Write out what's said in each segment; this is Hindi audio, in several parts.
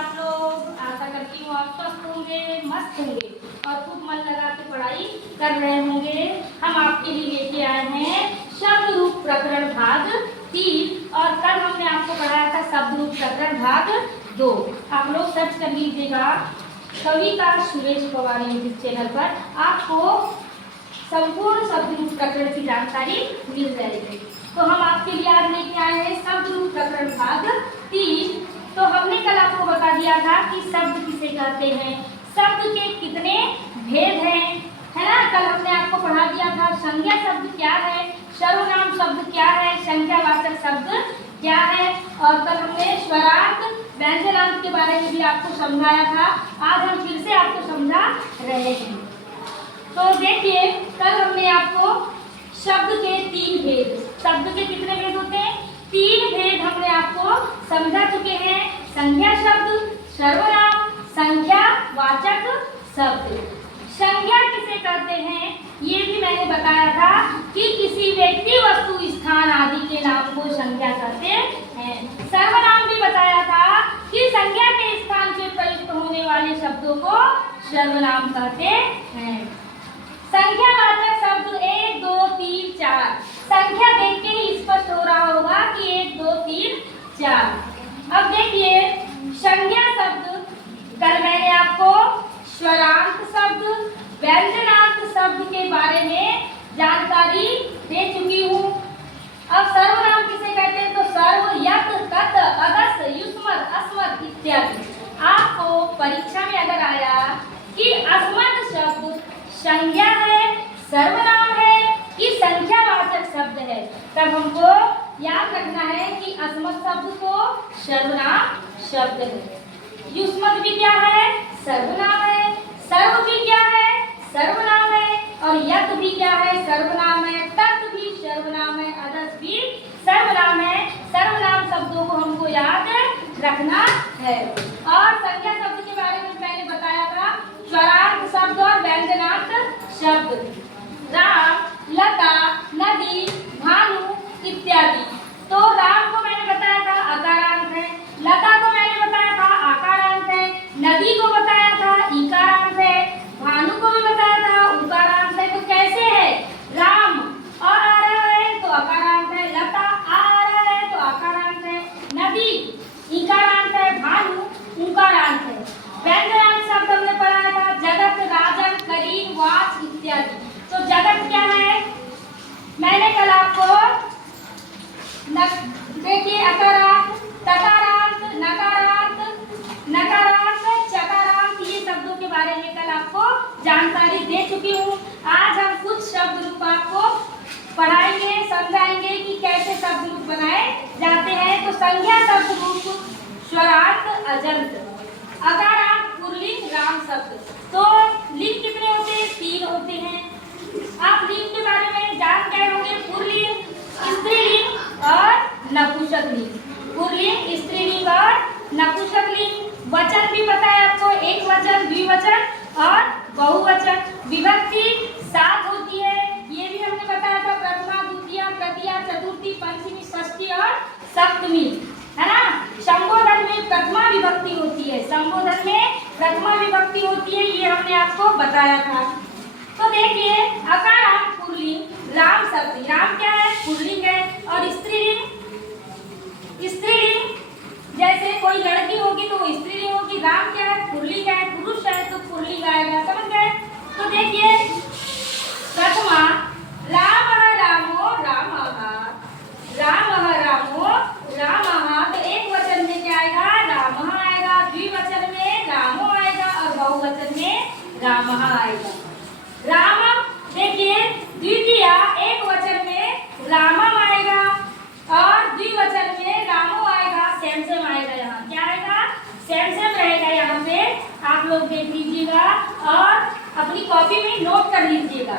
आप लोग? आशा करती हूँ आप स्वस्थ होंगे, मस्त होंगे और खूब मन लगा के पढ़ाई कर रहे होंगे। हम आपके लिए लेके आए हैं शब्द रूप प्रकरण भाग 3 और कल हमने आपको पढ़ाया था शब्द रूप प्रकरण भाग 2। आप लोग सर्च कर लीजिएगा कविता सुरेश पवार यूट्यूब चैनल पर, आपको संपूर्ण शब्द रूप प्रकरण की जानकारी मिल जाएगी। तो हम आपके लिए आज लेके आए हैं शब्द रूप प्रकरण भाग 3। तो हमने कल आपको बता दिया था कि शब्द किसे कहते हैं, शब्द के कितने भेद हैं, है ना। कल हमने आपको पढ़ा दिया था संज्ञा शब्द क्या है, सर्वनाम शब्द क्या है, संख्यावाचक शब्द क्या है, और कल हमने स्वरार्थ व्यंजनार्थ के बारे में भी आपको समझाया था। आज हम फिर से आपको समझा रहे हैं। तो देखिए कल हमने आपको शब्द के 3 भेद, शब्द के कितने भेद होते हैं, 3 भेद हमने आपको समझा चुके हैं। संज्ञा शब्द, सर्वनाम, संख्यावाचक शब्द। संज्ञा किसे कहते हैं ये भी मैंने बताया था कि किसी व्यक्ति, वस्तु, स्थान आदि के नाम को संज्ञा कहते हैं। सर्वनाम भी बताया था कि संज्ञा के स्थान से प्रयुक्त होने वाले शब्दों को सर्वनाम कहते हैं। संख्यावाचक शब्द 1 2 3 4, संख्या देख के ही स्पष्ट हो रहा होगा कि 1 2 3 4। अब देखिए संज्ञा शब्द कल मैंने आपको स्वरांत शब्द, व्यंजनार्थ शब्द के बारे में जानकारी दे चुकी हूँ। अब सर्वनाम किसे कहते हैं, तो सर्व, यत, तत, अदस, युष्मत्, अस्मत् इत्यादि। आपको परीक्षा में अगर आया कि अस्मत् शब्द संज्ञा है, सर्वनाम है कि संख्यावाचक शब्द है, तब हमको याद रखना है कि अस्मत् शब्द को सर्वनाम शब्द है, युष्मत् भी क्या है, सर्वनाम है, सर्व भी क्या है, सर्वनाम है, और यत भी क्या है, सर्वनाम है, तत् भी सर्वनाम है, अदस भी सर्वनाम है। सर्वनाम शब्दों को हमको याद रखना है। और संज्ञा शब्द के बारे में मैंने बताया था स्वरार्थ शब्द और व्यंजनार्थ शब्द, राम, लता, नदी, भानु इत्यादि। तो राम को मैंने बताया था अकारांत है, लता को मैंने बताया था आकारांत है, नदी को बताया था इकारांत है, भानु को भी बताया था उकारांत है। तो कैसे है, राम और आ रहा है तो अकारांत है, लता आ रहा है तो आकारांत है, नदी इकारांत है, भानु उकारांत है। व्यंजनार्थ शब्द हमने पढ़ा था जगत, राजन, करीब, वाच इत्यादि। तो जगत क्या है, मैंने कल आपको देखिए अकारांत, तकारांत, नकारांत, नकारांत, चकारांत, ये शब्दों के बारे में कल आपको जानकारी दे चुकी हूँ। आज हम कुछ शब्द रूप आपको पढ़ाएंगे, समझाएंगे कि कैसे शब्द रूप बनाए जाते हैं। तो संज्ञा शब्द रूप स्वरार्थ अजंत, अकारांत पुल्लिंग राम शब्द। तो लिंग कितने होते हैं, 3 होते हैं। आप लिंग के बारे में जान गए होंगे, पुल्लिंग, स्त्रीलिंग और नपुंसकलिंग। पुल्लिंग, स्त्रीलिंग और नपुंसकलिंग। वचन भी पता है आपको, एक वचन, द्विवचन और बहुवचन। विभक्ति 7 होती है, ये भी हमने बताया था, प्रथमा, द्वितीया, तृतीया, चतुर्थी, पंचमी, षष्ठी और सप्तमी, है ना। संबोधन में प्रथमा विभक्ति होती है, संबोधन में प्रथमा विभक्ति होती है, ये हमने आपको बताया था। तो देखिए अकारांत पुल्लिंग राम शब्द, राम क्या है, पुल्लिंग है, और स्त्रीलिंग, स्त्रीलिंग जैसे कोई लड़की होगी तो वो स्त्रीलिंग होगी, राम क्या है, पुल्लिंग है, पुरुष है तो पुल्लिंग आएगा, समझ गए। तो देखिए प्रथमा रामः रामो रामः, रामः रामो रामः, तो एक वचन में क्या आएगा, रामः आएगा, द्विवचन में रामो आएगा और बहुवचन में रामः आएगा। रामम देखिए द्वितीया, एक वचन में रामम आएगा और द्विवचन में रामो आएगा, सेम सेम आएगा, यहाँ क्या आएगा, सेम सेम रहेगा। यहाँ पे आप लोग देख लीजिएगा और अपनी कॉपी में नोट कर लीजिएगा।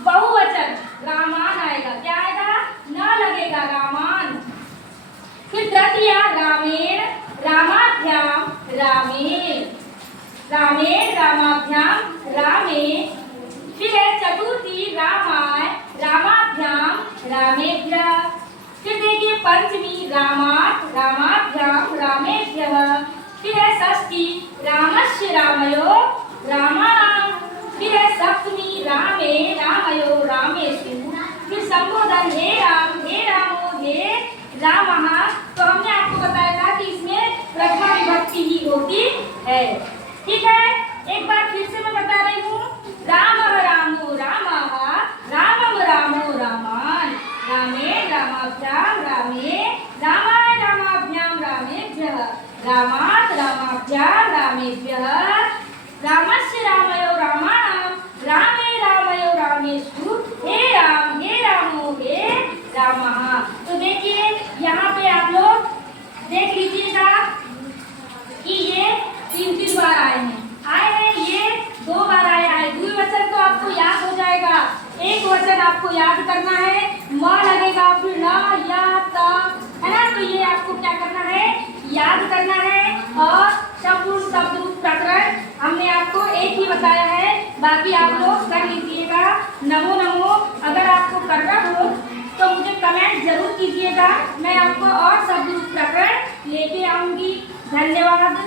बहुवचन रामान आएगा, क्या आएगा, न लगेगा, रामान। फिर तृतीया रामेण, रामाभ्याम, रामेण, रामेण, रामाभ्याम, रामेण। फिर है चतुर्थी रामाय, रामाभ्याम, रामेभ्यः। फिर देखिए पंचमी रामात्, रामाभ्याम, रामेभ्यः। फिर है षष्ठी रामस्य रामयो रामाणाम, फिर है सप्तमी रामे रामयो रामेषु, फिर संबोधन हे रामो हे रामः। तो हमने आपको बताया था कि इसमें प्रथमा विभक्ति ही होती है। ठीक है, एक बार फिर से मैं बता रही हूँ। रामः रामो रामः, रामम रामो रामान, रामे रामाभ्याम रामे, रामाय रामाभ्याम रामेभ्यः, रामात् रामाभ्याम रामेभ्यः, रामस्य रामयो रामाणाम, रामे रामयो रामेषु, हे रामो हे रामः। तो देखिए यहाँ पे आप लोग देख लीजिएगा कि ये 3 बार आए हैं, ये 2 बार आया है। द्विवचन तो आपको याद हो जाएगा, एक वचन आपको याद करना है, म लगेगा फिर न या त, है ना। तो ये आपको क्या करना है, याद करना है। और संपूर्ण शब्द रूप प्रकरण हमने आपको एक ही बताया है, बाकी आप लोग कर लीजिएगा। नमो नमो। अगर आपको करना हो तो मुझे कमेंट जरूर कीजिएगा, मैं आपको और शब्द रूप प्रकरण लेके आऊंगी। धन्यवाद।